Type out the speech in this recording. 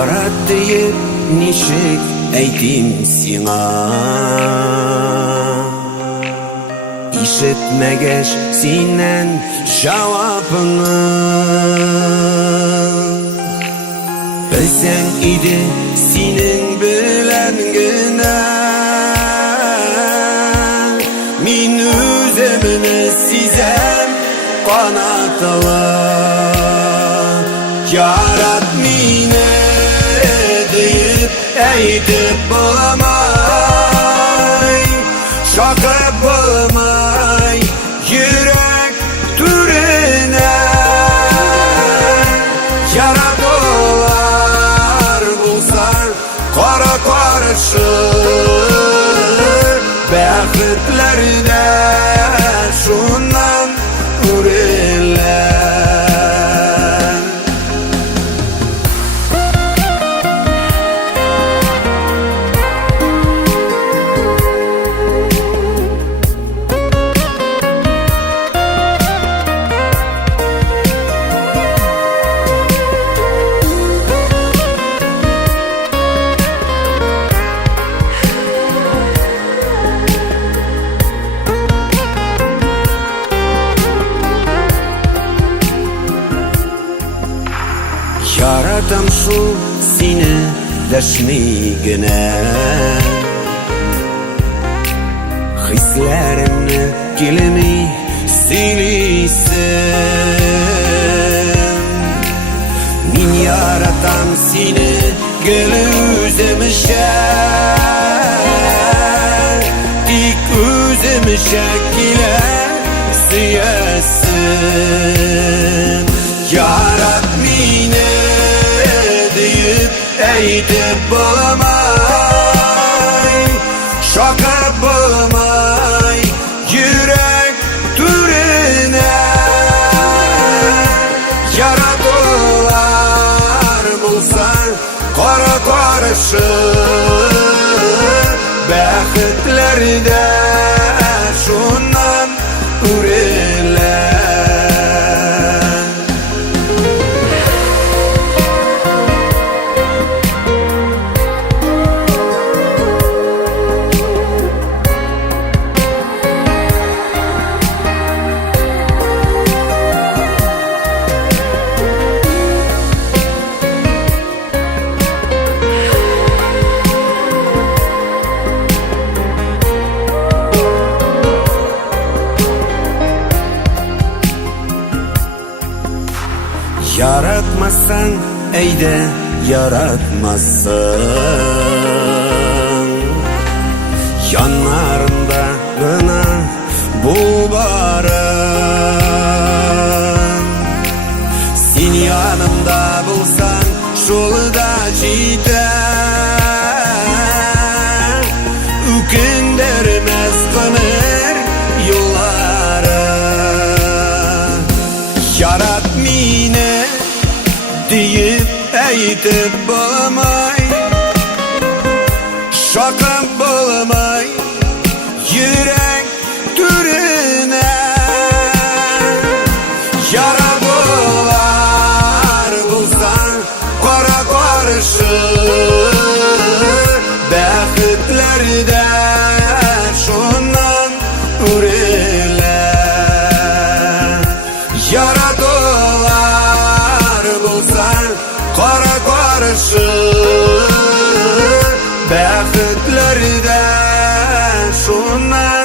Yarat deyip nişik eydim sina, İşitmegeç sinen cevabını. Bilsen idi senin bilen güne, min üzemini sizem kanatılı. Yarat mine deyip eydip bulamay, şakıp bulamay yürek türüne. Yaradılar bulsan kara karışır, bəxtlərdə şundan ürürlər. Yaratam şu seni leşmigine, hislerimni kilimi silisin. Min yaratam seni gül üzemişe, dik üzemişe kile siyesin. Yarat mine deyip eydip bulamay, şakıp bulamay yürek türüne. Yaradılar bulsan kara karışır, bəxtlərdə şundan ürürlər. Yaratmazsan eyde yaratmazsın, yanlarında gına bul barın. Sen yanımda bulsan şolda ciden, ükindirmez kınır yolları. Yarat mine deyip eydip bulamay, şakıp bulamay yürek türüne. Yaradılar bulsan kara karışır, bəxtlərdə şundan ürürlər. Yaradılar bulsan kara karışır, bəxtlərdə şundan